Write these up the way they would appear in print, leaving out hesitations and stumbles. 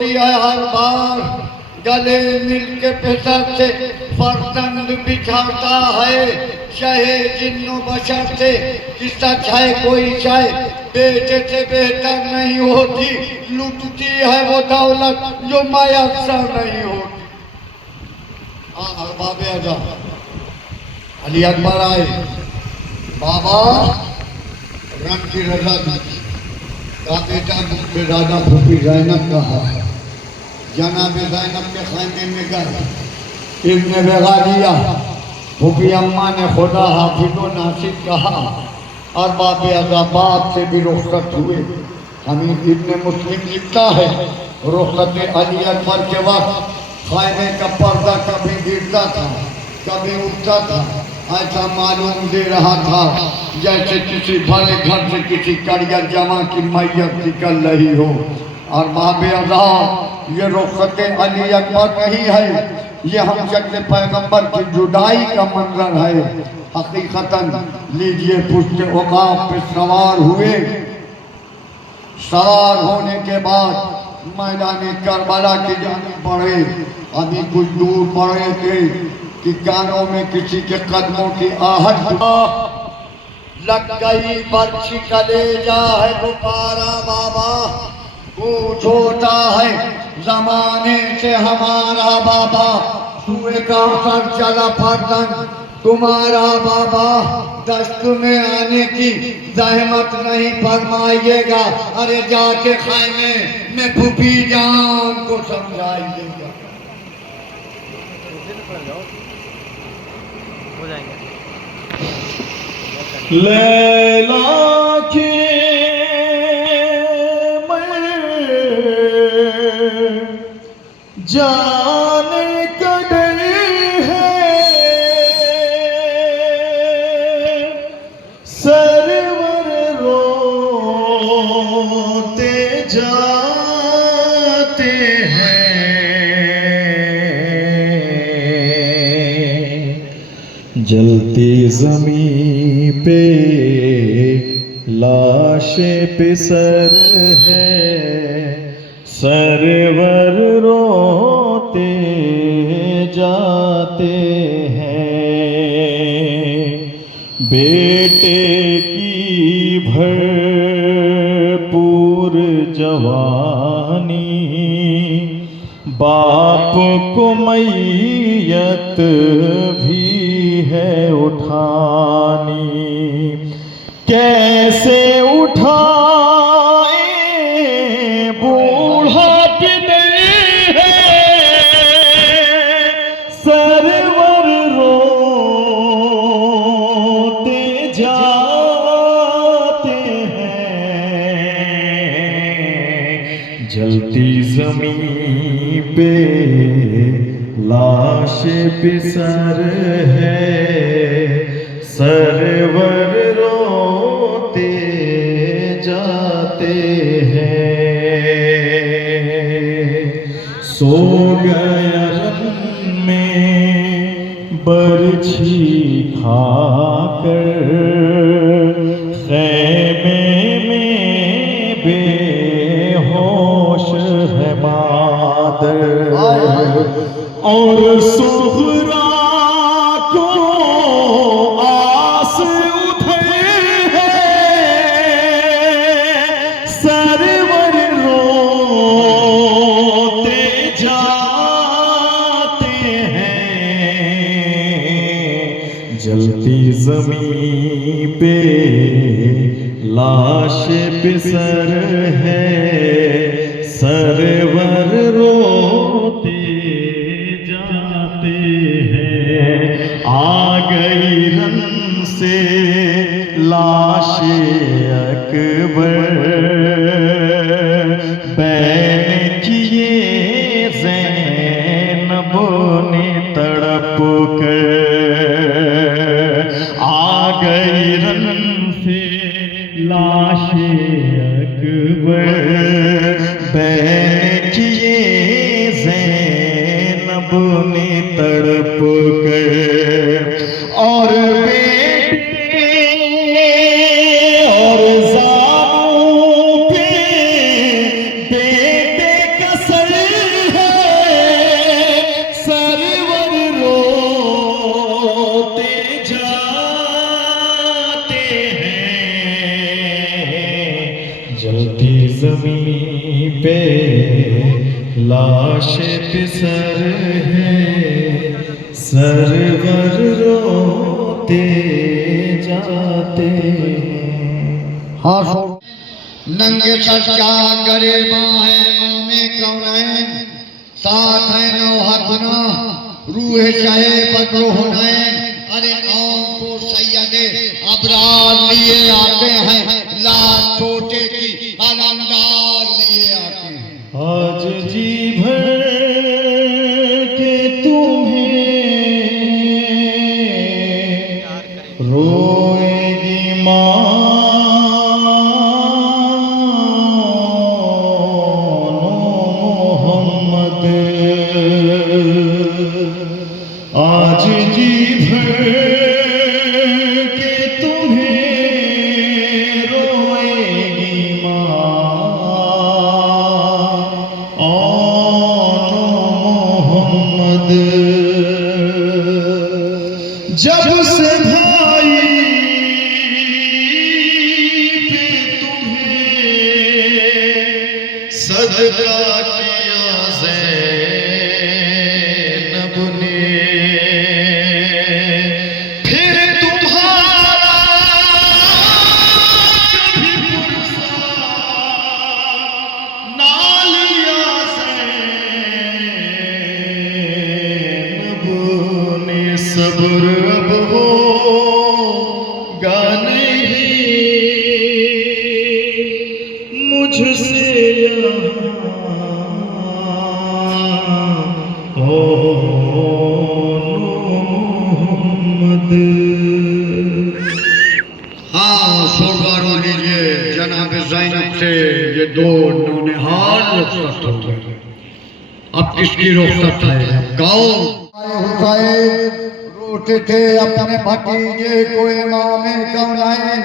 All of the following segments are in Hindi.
हर बार गले मिल के फिसर से फर्जंद बिछाता है, चाहे जिन्नो बशर से कि सच है कोई चाहे बेटे से बेहतर नहीं होती, लुटती है वो दौलत जो मयसर नहीं होती। बाबे आजा अली अकबर आए, बाबा रंग की रजा दी का बेटा मुझे राजा फूफी जैनब कहा, जनाब ज़ैनब के खाने में गए, इब्न बेगालिया फूफी अम्मा ने खुदा हाफिज़ो नासिर कहा और बाबे अज़ाबाद से भी रुखसत हुए। हमीद इब्न मुस्लिम लिखता है, रुखसत अली अकबर के वक्त खाने का पर्दा कभी गिरता था कभी उठता था, ऐसा मालूम दे रहा था जैसे किसी बड़े घर से किसी करियर जमा की मैयत निकल रही हो। और बाबे अज़ा ये रुखसत अली अकबर नहीं है, ये हम शक्ल पैगंबर की जुदाई का मंजर है। हकीकतन लीजिए पुष्ट उकाब पे सवार हुए, सवार होने के बाद मैदान करबला की जानिब बढ़े। अभी कुछ दूर बढ़े थे कि कानों में किसी के कदमों की आहट, लग गई बर्छी कलेजा है गुब्बारा बाबा, पूछ होता है जमाने से हमारा बाबा, सुए का सर चला फर्जंद तुम्हारा बाबा, दस्त में आने की जहमत नहीं फरमाइएगा, अरे जाके खाने में फूफी जान को समझाइएगा। लैला की जान कड़ी है, सरवर रोते जाते हैं, जलती ज़मीं पे लाशें पिसर है, सरवर रोते जाते हैं। बेटे की भरपूर जवानी, बाप को मैयत भी है उठानी, कैसे उठाए बूढ़ा पिते है, सरवर रोते जाते हैं, जलती ज़मीं पे लाशें पिसर है, सरवर रोते जाते हैं। सो गया रन में बरछी खाकर, खैमे में बेहोश है मादर, और सुहरा को आस उठे है, सरवर रोते जाते हैं, जलती ज़मीं पे लाश पिसर है, सरवर रोते जाते हैं। आ गई रन से लाश अकबर, बैन किए ज़ैनब ने तड़प कर, आ गई रन से लाश अकबर, बैन किए ज़ैनब ने तड़प कर, और बेटे और ज़ानू लाश पिसर है सरवर रोते जाते हैं। हाँ सो नंगे सर क्या करे माँ है मामे कौन साथ है नो हकना रूह चाहे बदरो होना अरे कौन को सैयदे अबरार लिए आते हैं लाश छोटे की आलमदार लिए आते हैं। आज जी भर के तुम्हें रोएगी माँ मोहम्मद, आज जी भर के तुम्हें रोएगी माँ मोहम्मद। जब से भाई पे तुम्हें सदका किया ज़ैनब ने, फिर तुम्हारा कभी पुरसा ना लिया ज़ैनब ने। सब्र अब होगा नहीं मुझसे यहाँ ओ मोहम्मद। हाँ सोगारो लीजिए जनाब ज़ैनब से ये दो नौनिहाल रुखसत हो गए। अब किसकी रुखसत है? कौन? हुसैन रोते थे अपने भतीजे को इमामे कौनैन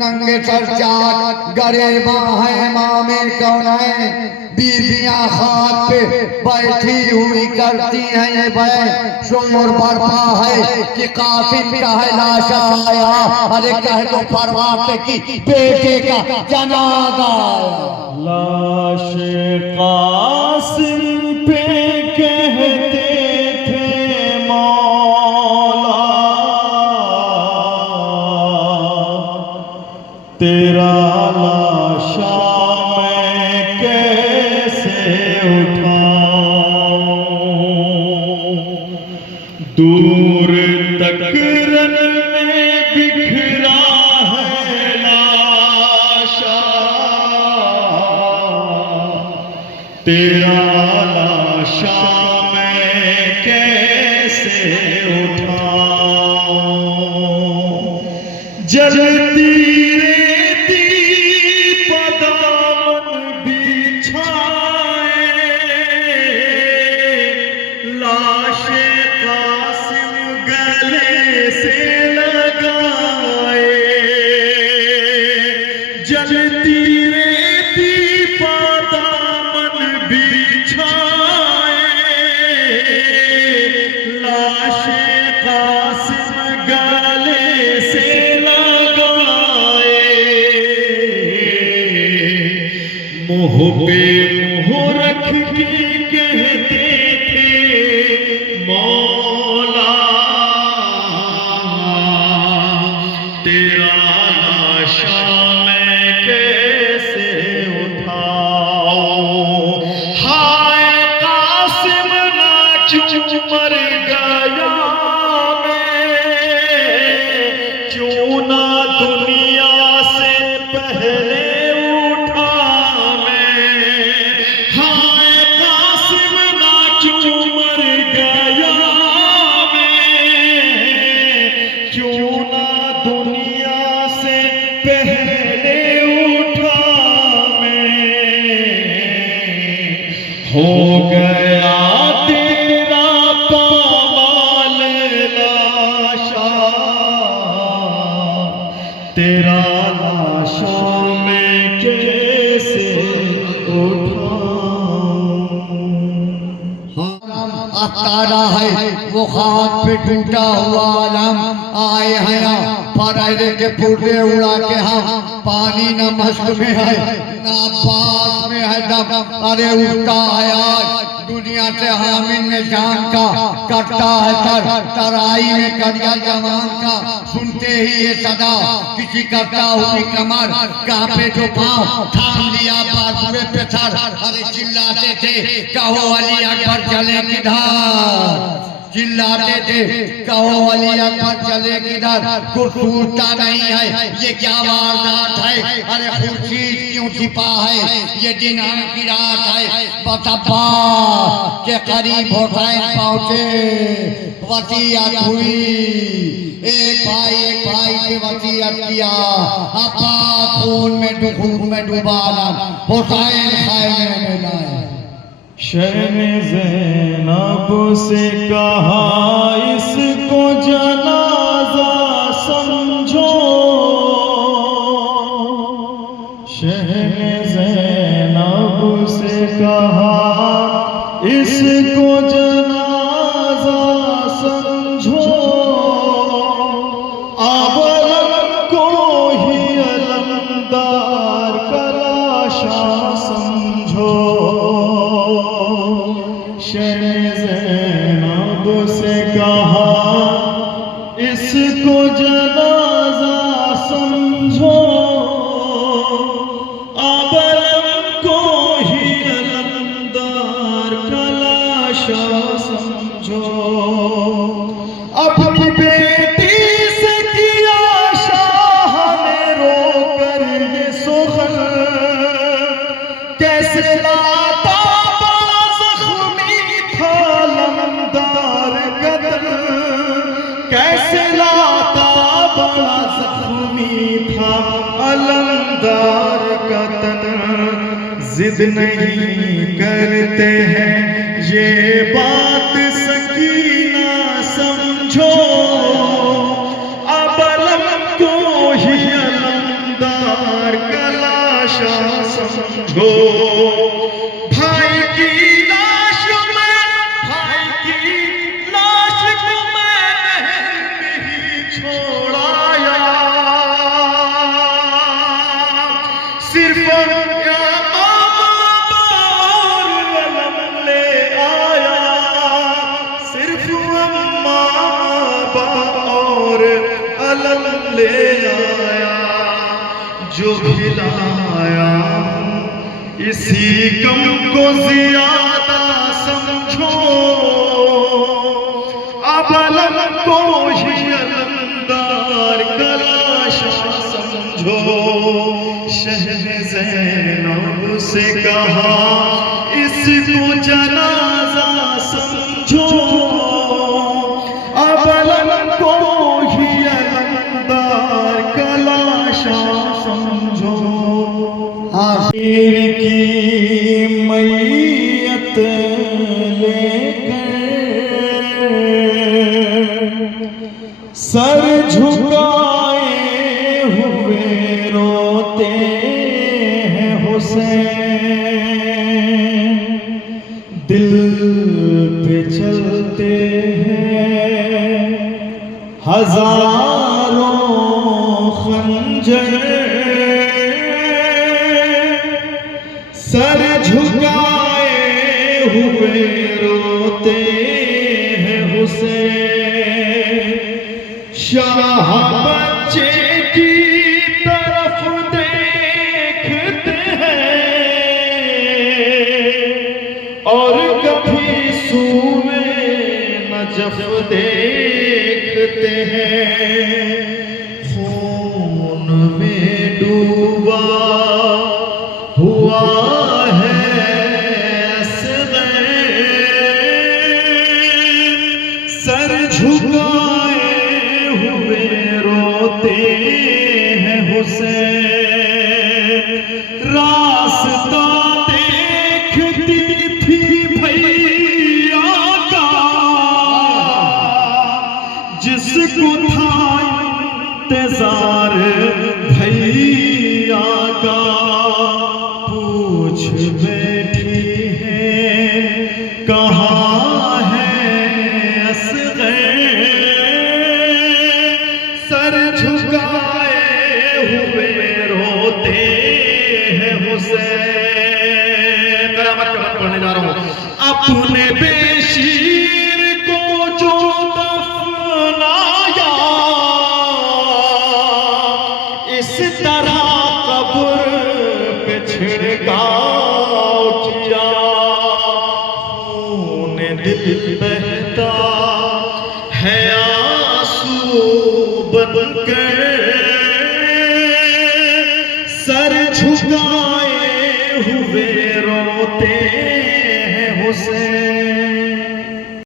नंगे सर चाक गरेबा है इमामे कौनैन। बीबियां खाट पे बैठी हुई करती हैं ये बैठ शोर बरपा है कि कासिम का है लाशा आया। अरे कह दो परवाह पे कि बेटे का जनाजा आया। लाश कासिम पे कहते थे मौला तेरा लाशा मैं कैसे उठाऊं। दूर तक रन में बिखरा है लाशा तेरा लाशा मैं कैसे उठाऊं। जलती रेती पदामन बिछाए लाशे कासिम गले से लगाए। जलती रेती पदामन बिछाए लाशे कासिम गले से मुँह पे मुँह रख के कहते थे मौला तेरा लाशा मैं कैसे उठाऊं। हाय कासिम ना क्यों मर गया मैं, क्यों ना दुनिया से पहले हो गया तेरा पामाल लाशा तेरा लाशा मैं कैसे उठाऊं। तारा है वो खाक पे टूटा हुआ आलम आए हैं फरायरे के पुर्रे उड़ा के हम पानी न मस्क में है ना पास में है दम। अरे उसका है आज दुनिया से हामिद ने जान का कटता है सर तराई में करिया जवान का। सुनते ही ये सदा किसी करता हुई कमर कांपे जो पाँव थाम लिया बाजुए पे सर। अरे चिल्लाते थे कहो अली अकबर चले किधर, चिल्लाते थे कहो अली अकबर चले किधर। कुछ टूटता नहीं है ये क्या वारदात है। अरे खुर्शीद क्यों छिपा है ये दिन की रात है। बतब्बा के करीब हुसैन पहुंचे वसीयत हुई। एक भाई से वसीयत किया अब्बा खून में डुबाना हुसैन खैमे में लाए। शहन ज़ैनब से कहा इसको जनाजा समझो। शहन ज़ैनब से कहा इसको जनाजा समझो। आबरम को ही अलमदार का लाशा समझो। शहन ज़ैनब से कहा इसको जनाजा समझो। आबरम को ही अलमदार का लाशा समझो। अपनी बेटी से किया शाह ने रोकर ये सुखन। कैसे लाता कैसे लाता बड़ा जख्मी था अलमदार का तन। जिद नहीं करते हैं ये बात सकीना समझो। अब अलम को ही अलमदार का लाशा समझो। भाई की लाश में भाई की लाश को छोड़ाया सिर्फ ले आया। सिर्फ अम्मा और अलम ले आया। जो खिलाया इसी कम को ज्यादा समझो। अब अलम को ही अलमदार का लाशा समझो। शहन ज़ैनब से कहा इसको जनाजा समझो। अब अलम को ही अलमदार का लाशा समझो। आखिर की मैयत लेकर सर झुकाए हुए रोते हैं हुसैन। दिल पे चलते हैं हजारों खंजर। सर झुकाए हुए रोते हैं हुसैन। शाह बच्चे की तरफ देखते हैं और कभी सूए नजफ देखते हैं। खून में डूबा हुआ है असग़र। सर झुकाए हुए रोते हैं हुसैन। रास्ता देखती थी भैया का जिसको था इंतजार भैया का। पूछ बैठी है कहाँ है असग़र। सर झुका हुसैन। कयामत के वक्त पढ़ने जा रहा हूं। अपने बेशीर को जो दफनाया, इस तरह कब्र पे छिड़काव किया, खून दिल बहता है आंसू बनकर, सर झुकाए हुए रोते हैं हुसैन।